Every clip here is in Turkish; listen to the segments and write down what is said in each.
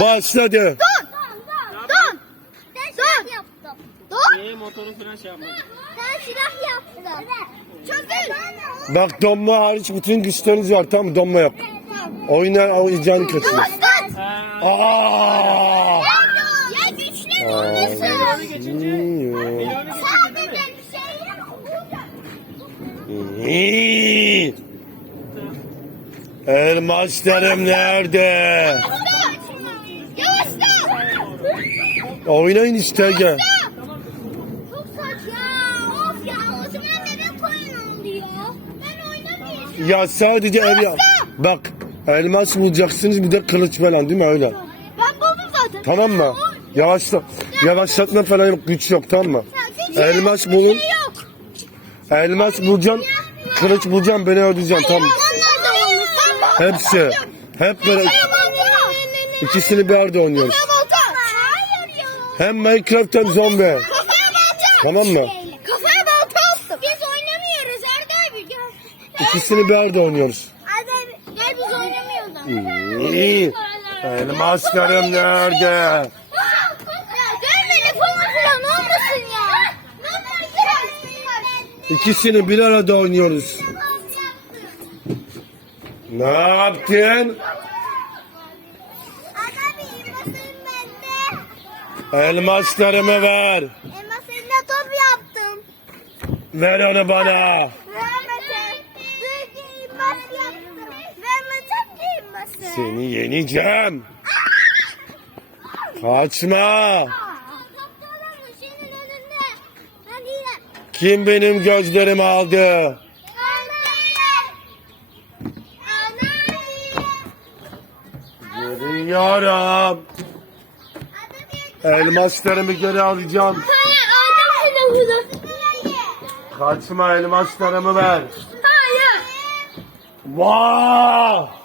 Başladı. Don. Don. Ben silah yaptım. Don. Ee, motoru falan şey yapmadı. Ben silah yaptım. Çözün. Bak donma hariç bütün güçleriniz var tamam mı? Donma yap. Oyna o canı kaçıyor. Başlat. Ha, Aa! Ya güçlü olmasın. Sadece bir şey yok. İyi. Elmaslarım nerede? Oynayın işte gel. Çok saç ya. Of ya. O zaman? Ben oynamayacağım. Ya sadece ev yap. Bak elmas bulacaksınız bir de kılıç falan değil mi öyle? Ben buldum zaten. Tamam mı? Yavaşla. Yavaşlatma falan yok güç yok tamam mı? Elmas bulun. Şey yok. Elmas bulacağım. Kılıç bulacağım beni öldüreceğim tamam mı? Onlar da olmuş. Sen Hepsi. Hep böyle ikisini bir arada oynuyoruz. Kafaya balta. Hayır ya. Hem Minecraft hem zombi. Kafaya balta. Tamam mı? Kafaya balta attım. Biz oynamıyoruz Erdi abi gel. İkisini bir arada oynuyoruz. Erdi abi gel biz oynamıyoruz. İyi. Nerede? Falan olmasın ya. İkisini bir arada oynuyoruz. Ne yaptın? Abi elmasın bende. Elmaslarımı ver. Elmasında top yaptım. Ver onu bana. Vermesen. Büyük elmas yaptım. Vermesen de elması. Seni yeneceğim. Kaçma. Kim benim gözlerimi aldı? Görüyorum. Elmaslarımı geri alacağım. Kaçma elmaslarımı ver. Vaa!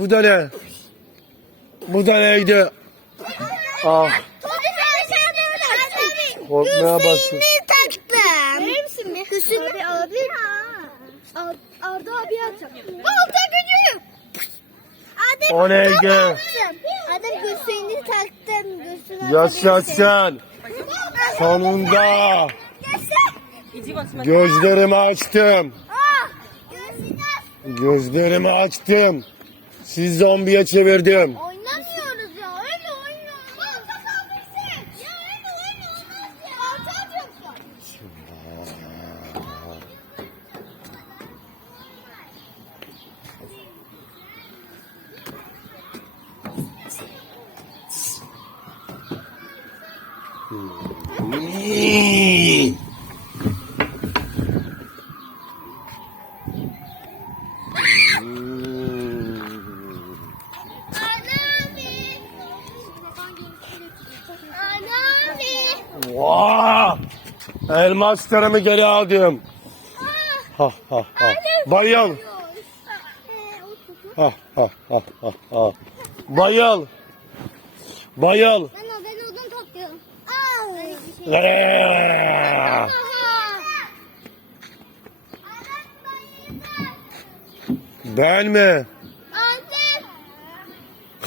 Aa bu da ne? Bu da neydi? Ah korkmaya başladım. taktım. Verir misin bir? Hüsnü alabilir Arda abi atacağım. Balta gücü. Adem, O neydi? Adem Hüseyin'i taktım. Hüseyin'i Yaşasın. Sonunda gözlerimi açtım. Ah, Hüseyin'i Gözlerimi açtım. Siz zombiye çevirdim. Oynamıyoruz ya. Öyle oyna. Balta kaldırsın. Ya öyle oyna olmaz ya. Balta atıyorsun. Anami. Vaa! Elmaslarımı geri aldım. Ha ha ha. Bayıl. Ha ha ha ha ha. Bayıl. Bayıl. Ben ben odun topluyorum. Aa. Ben mi?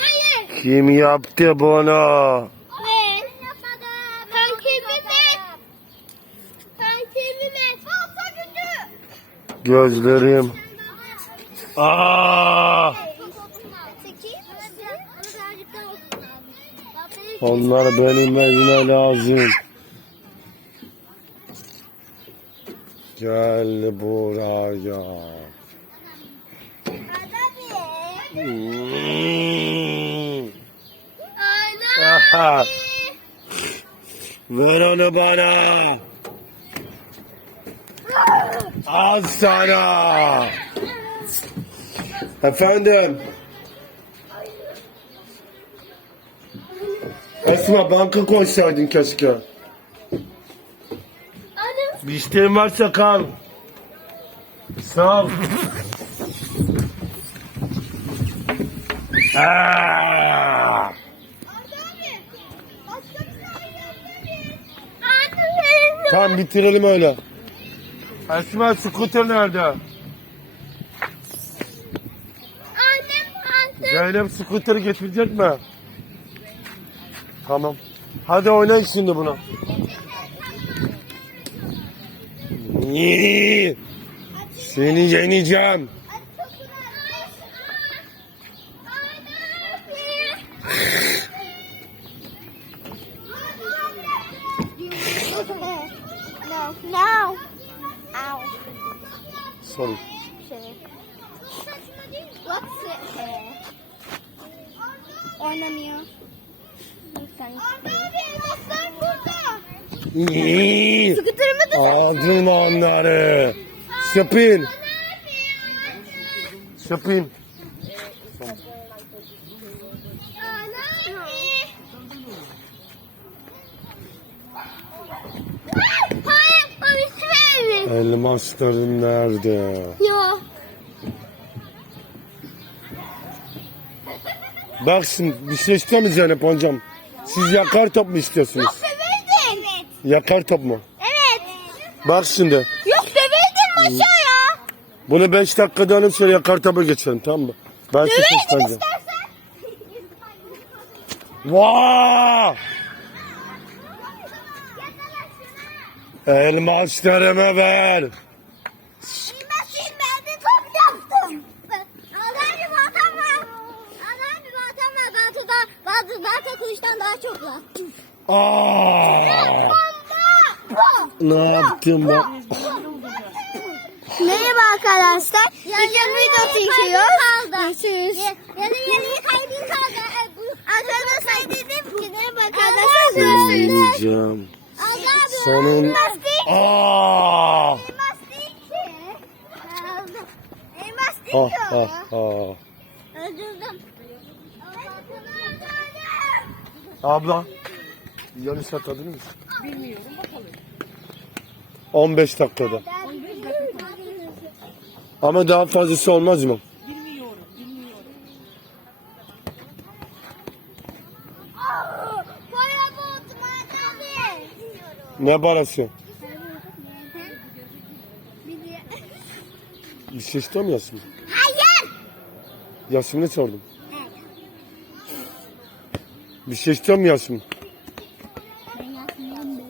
Hayır. Kim yaptı bunu? Ben. Ben kimime? Ben kimime? Balta gücü. Gözlerim. Aa! Onlar benim elime lazım. Gel buraya. Ver onu bana. Al sana. Efendim. Esma banka koysaydın keşke. Bir isteğin varsa kal. Sağ ol. Aa! Anne. Tamam bitirelim öyle. Esma scooter nerede? Zeynep scooter'ı getirecek mi? Tamam. Hadi oynayın şimdi bunu. Seni yeneceğim. No. Sorry. What's it? Oynamıyor. Elmaslar burada. Onları. Şapin. Şapin. Hayır, Elmasların nerede? Yok. Bak şimdi bir şey istiyor mu Zeynep hocam? Siz yakar top mu istiyorsunuz? Yok severdim. Evet. Yakar top mu? Evet. Bak şimdi. Yok severdim aşağıya. Bunu 5 dakika dönüp şöyle yakar topa geçelim tamam mı? Ben Severdim göstereceğim. istersen. Vaa! Elmaslarımı ver. Bilmezsin ben de top yaptım. Allah'ın bir batam var. Ben tuta, ben tuta, ben kılıçtan daha çok. Aa! Ne yaptım ben? Merhaba arkadaşlar. Bugün video çekiyoruz. Görüşürüz. Yeni yeni kaybın kaldı. Arkadaşlar dedim ki merhaba arkadaşlar. Görüşürüz. Senin- Elmas değil ki. Aa! Elmas değil ki. Elmas değil Ha ki ha o. ha. Öldürdüm. Abla. Yarı satabilir misin? Bilmiyorum bakalım. 15 dakikada. Ama daha fazlası olmaz mı? Ne parası? Bir şey istemiyorsun. Hayır. Yasemin'e sordum. Bir şey istemiyorsun. Ben Yasemin'den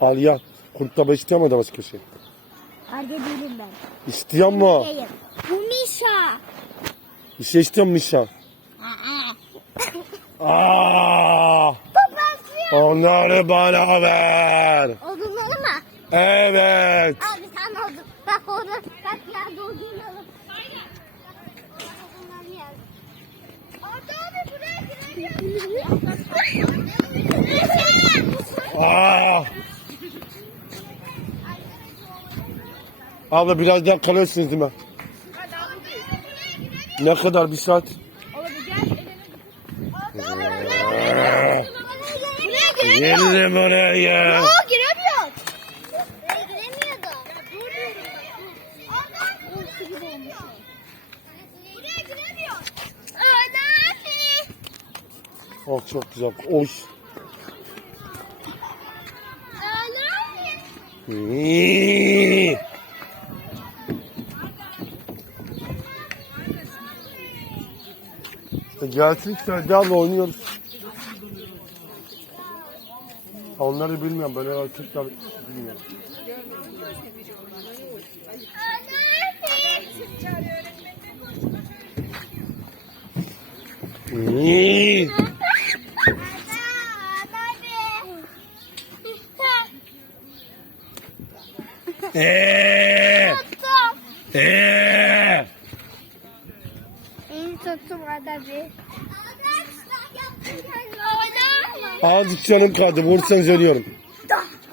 Al ya. Kurtlama istemiyor da başka şey. Arda değilim ben. İstiyor mu? Hayır. Bu Mişa. Bir istiyor mu Mişa? Aa! Babası. Onları bana ver. Odunları mı? Evet. Abi sen odun. Bak orada kaç yerde odun girelim. Aa! Abla biraz daha kalıyorsunuz değil mi? Ne kadar bir saat? Buraya girelim. Gelin buraya. Aa giremiyor. Buraya giremiyordu. Dur diyorum. Arda abi buraya giremiyor. Buraya giremiyor. Arda abi. Oh çok güzel. Oy. İyi. İşte Gelsin işte abla oynuyoruz. Onları bilmiyorum. Böyle erkekler bilmiyorum. İyi. Eee. Eee. İyi tuttum adamı. Azıcık canım kaldı. Vursanız ölüyorum.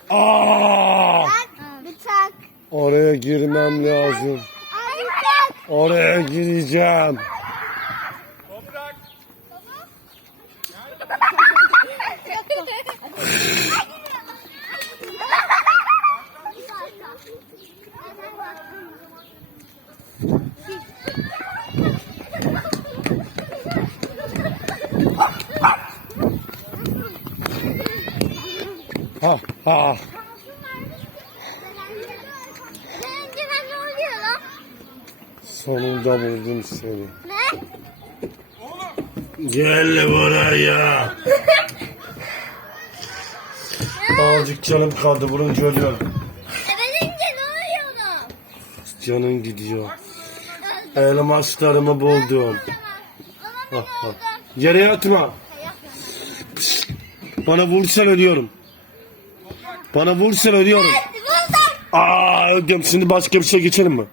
Aa! Bıçak. Oraya girmem lazım. Oraya gireceğim. Lan? Sonunda buldum seni. Ne? Gel buraya. Azıcık canım kaldı oluyor lan? Canın gidiyor. Elmaslarımı buldum. Yere yatma. Bana vursan ölüyorum. Bana vursan ölüyorum. Buldum. Aa öldüm. Şimdi başka bir şey geçelim mi?